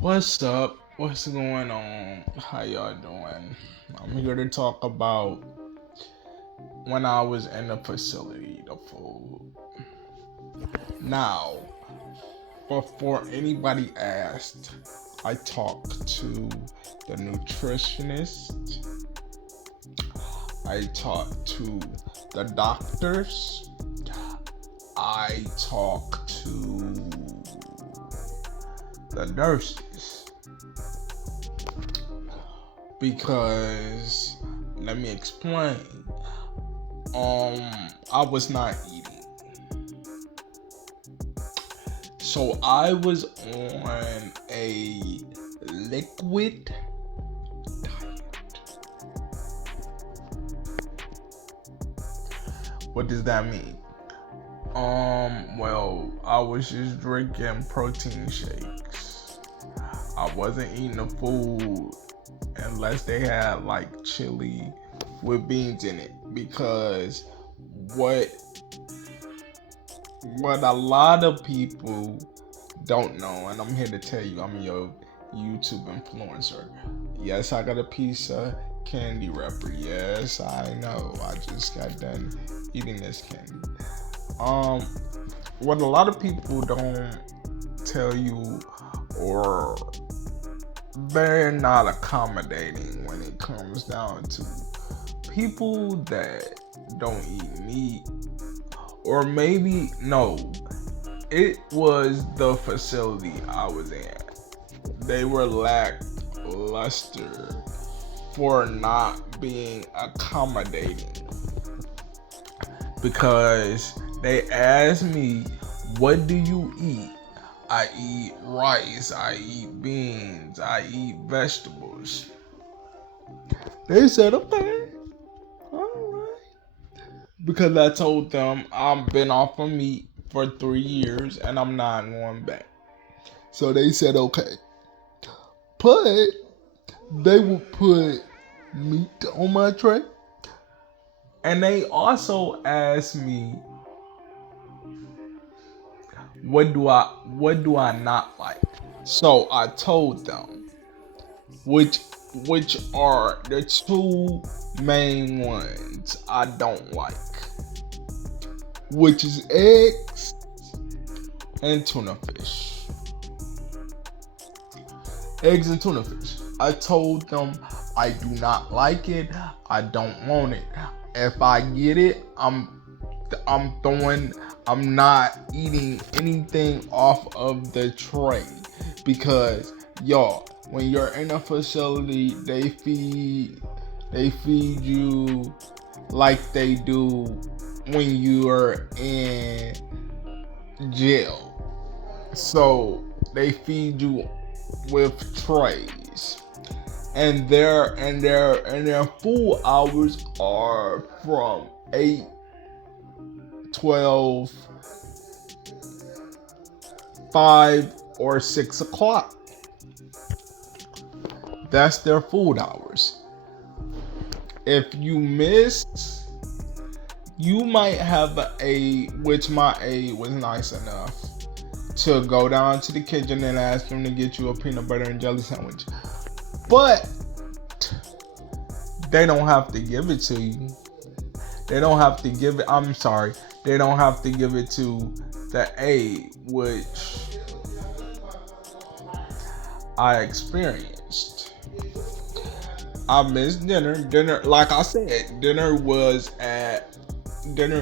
What's up? What's going on? How y'all doing? I'm here to talk about when I was in the facility, the food. Now, before anybody asked, I talked to the nutritionist, I talked to the doctors, I talked to the nurses because let me explain. I was not eating. So I was on a liquid diet. What does that mean? Well, I was just drinking protein shakes. I wasn't eating the food unless they had like chili with beans in it because what what a lot of people don't know, and I'm here to tell you, I'm your YouTube influencer. Yes, I got a piece of candy wrapper. Yes, I know. I just got done eating this candy. Um, what a lot of people don't tell you, or they're not accommodating when it comes down to people that don't eat meat, or maybe no, it was the facility I was in. They were lackluster for not being accommodating because they asked me, "What do you eat?" I eat rice, I eat beans, I eat vegetables. They said, "Okay, alright." Because I told them I've been off of meat for 3 years and I'm not going back. So they said, okay. But they would put meat on my tray. And they also asked me, what do I not like? So I told them which are the two main ones I don't like, which is eggs and tuna fish. Eggs and tuna fish. I told them I do not like it. I don't want it. If I get it, I'm not eating anything off of the tray because y'all, when you're in a facility, they feed you like they do when you're in jail. So they feed you with trays, and their food hours are from 8, 12, 5, or 6 o'clock. That's their food hours. If you miss, you might have an aide, which my aide was nice enough to go down to the kitchen and ask him to get you a peanut butter and jelly sandwich. But they don't have to give it to you. They don't have to give it, I'm sorry, they don't have to give it to the aide, which I experienced. I missed dinner. Dinner, like I said, dinner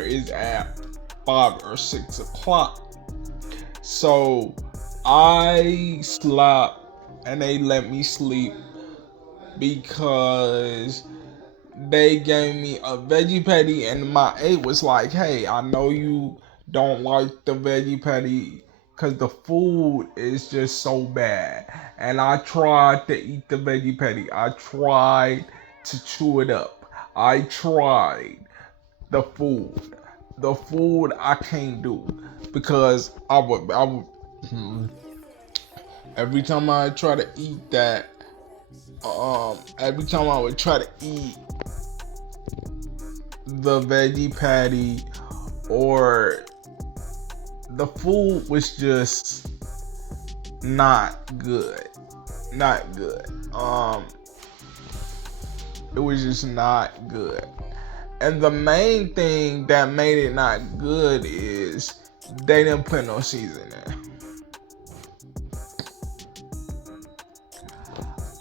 is at 5 or 6 o'clock. So I slept and they let me sleep because they gave me a veggie patty and my aide was like, hey, I know you don't like the veggie patty because the food is just so bad. And I tried to eat the veggie patty. I tried to chew it up. I tried the food. The food I can't do because every time I try to eat that, every time I would try to eat the veggie patty or the food was just not good. Not good. It was just not good. And the main thing that made it not good is they didn't put no seasoning.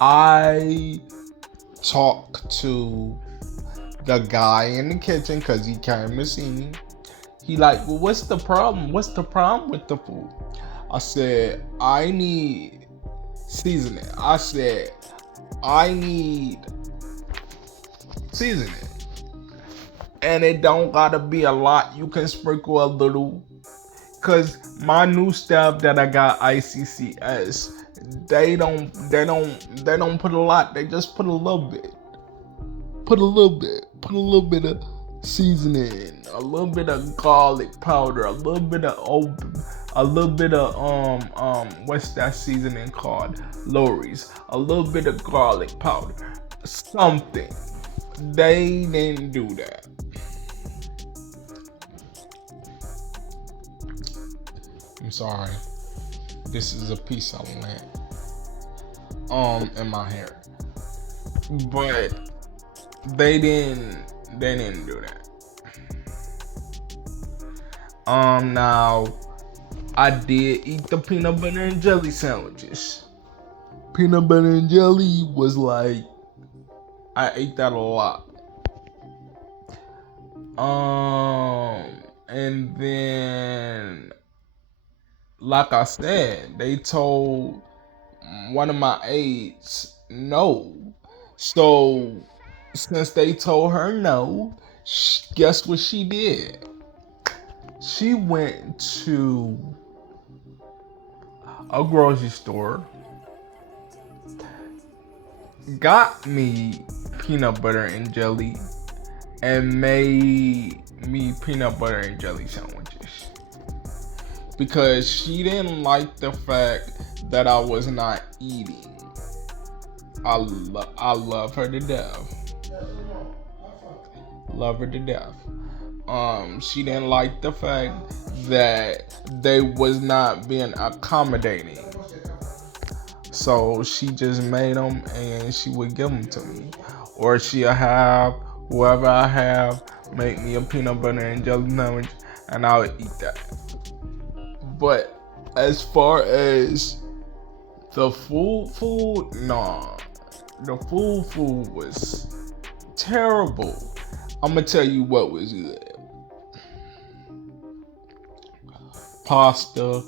I talked to the guy in the kitchen because he came to see me. He like, well, what's the problem? What's the problem with the food? I said, I need seasoning. I said, I need seasoning. And it don't gotta be a lot. You can sprinkle a little. Cause my new staff that I got ICCS, they don't put a lot. They just put a little bit. Put a little bit of seasoning, a little bit of garlic powder, a little bit of what's that seasoning called? Lowry's. A little bit of garlic powder. Something. They didn't do that. I'm sorry. This is a piece of land. In my hair. But they didn't do that. Now I did eat the peanut butter and jelly sandwiches. Peanut butter and jelly was like, I ate that a lot. And then, like I said, they told one of my aides no. So, since they told her no, guess what she did? She went to a grocery store, got me peanut butter and jelly, and made me peanut butter and jelly sandwiches. Because she didn't like the fact that I was not eating. I love her to death. Love her to death. She didn't like the fact that they was not being accommodating. So she just made them and she would give them to me. Or she'll have whoever I have make me a peanut butter and jelly sandwich and I would eat that. But as far as the food, nah. The food was terrible. I'm gonna tell you what was good. Pasta.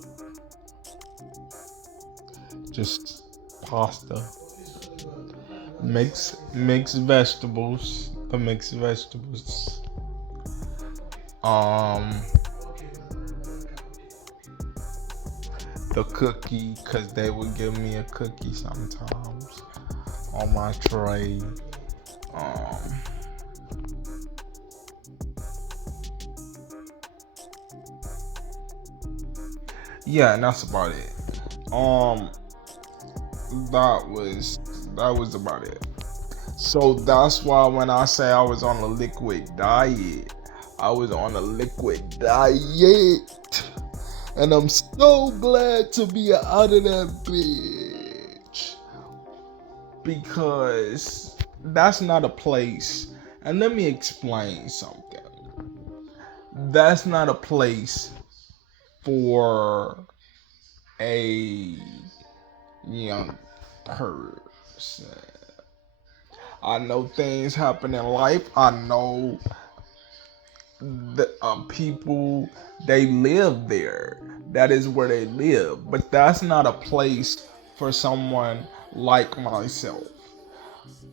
Just pasta. Mixed vegetables. The mixed vegetables. The cookie, cause they would give me a cookie sometimes on my tray. Yeah, and that's about it. That was about it. So that's why when I say I was on a liquid diet, I was on a liquid diet. And I'm so glad to be out of that bitch. Because that's not a place. And let me explain something. That's not a place for a young person. I know things happen in life. I know the people, they live there. That is where they live. But that's not a place for someone like myself.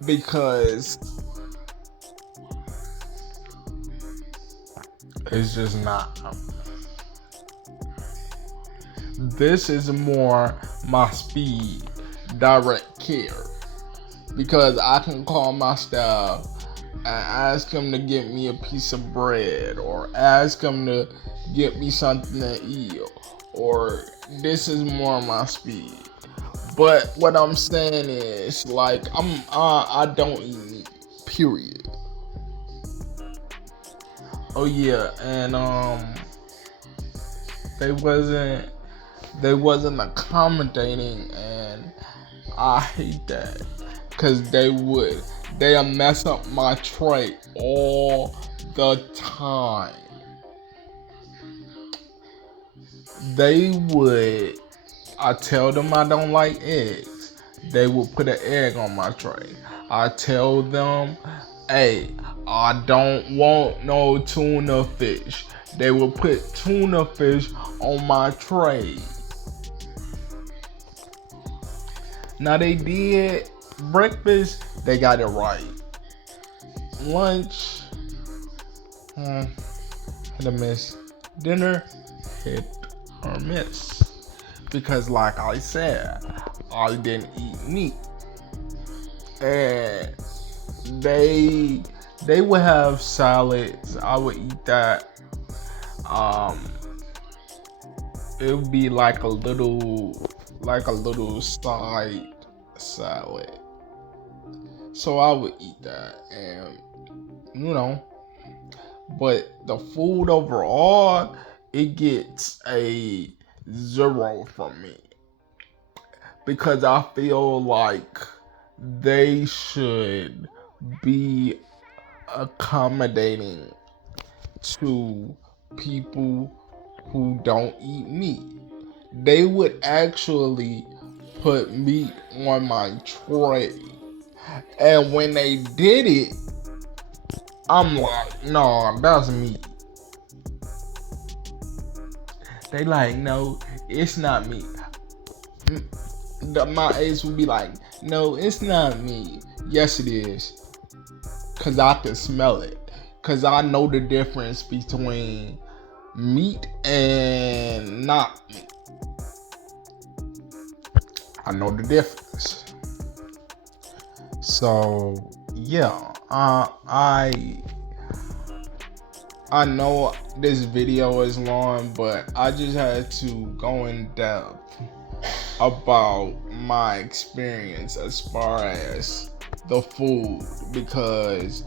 Because it's just not. This is more my speed, direct care. Because I can call my staff and ask them to get me a piece of bread, or ask them to get me something to eat, or this is more my speed. But what I'm saying is, like, I don't eat meat, period. Oh yeah, and they wasn't They wasn't accommodating, and I hate that. Cause they'll mess up my tray all the time. They would, I tell them I don't like eggs. They will put an egg on my tray. I tell them, hey, I don't want no tuna fish. They will put tuna fish on my tray. Now they did breakfast, they got it right. Lunch, hit or miss. Dinner, hit or miss. Because like I said, I didn't eat meat. And they would have salads. I would eat that. It would be like a little side salad. So I would eat that, and but the food overall, it gets a 0 from me. Because I feel like they should be accommodating to people who don't eat meat. They would actually put meat on my tray. And when they did it, I'm like, no, that's meat. They like, no, it's not meat. My ace would be like, no, it's not meat. Yes, it is. Because I can smell it. Because I know the difference between meat and not meat. I know the difference. So, yeah. I know this video is long, but I just had to go in depth about my experience as far as the food, because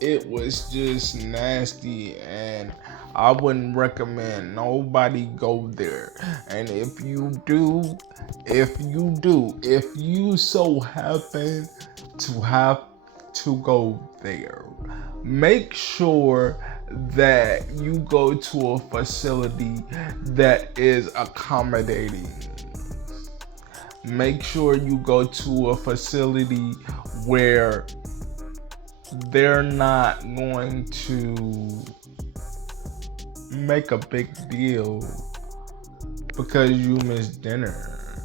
it was just nasty, and I wouldn't recommend nobody go there. And if you so happen to have to go there, make sure that you go to a facility that is accommodating. Make sure you go to a facility where they're not going to make a big deal because you missed dinner.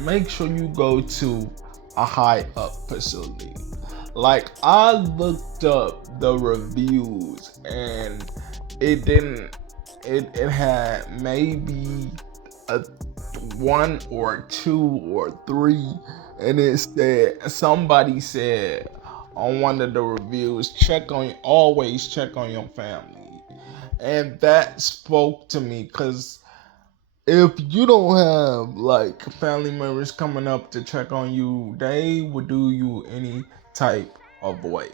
Make sure you go to a high up facility. Like, I looked up the reviews, and it had maybe a 1 or 2 or 3, and it said, somebody said on one of the reviews, always check on your family. And that spoke to me, because if you don't have like family members coming up to check on you, they would do you any type of way.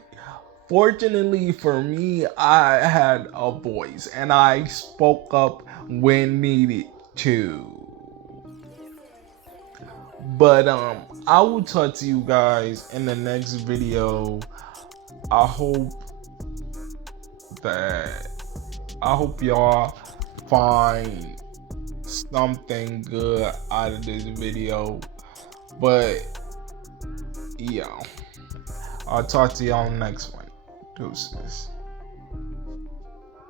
Fortunately for me, I had a voice and I spoke up when needed to. But I will talk to you guys in the next video. I hope y'all find something good out of this video. But yeah, I'll talk to y'all next one. Deuces.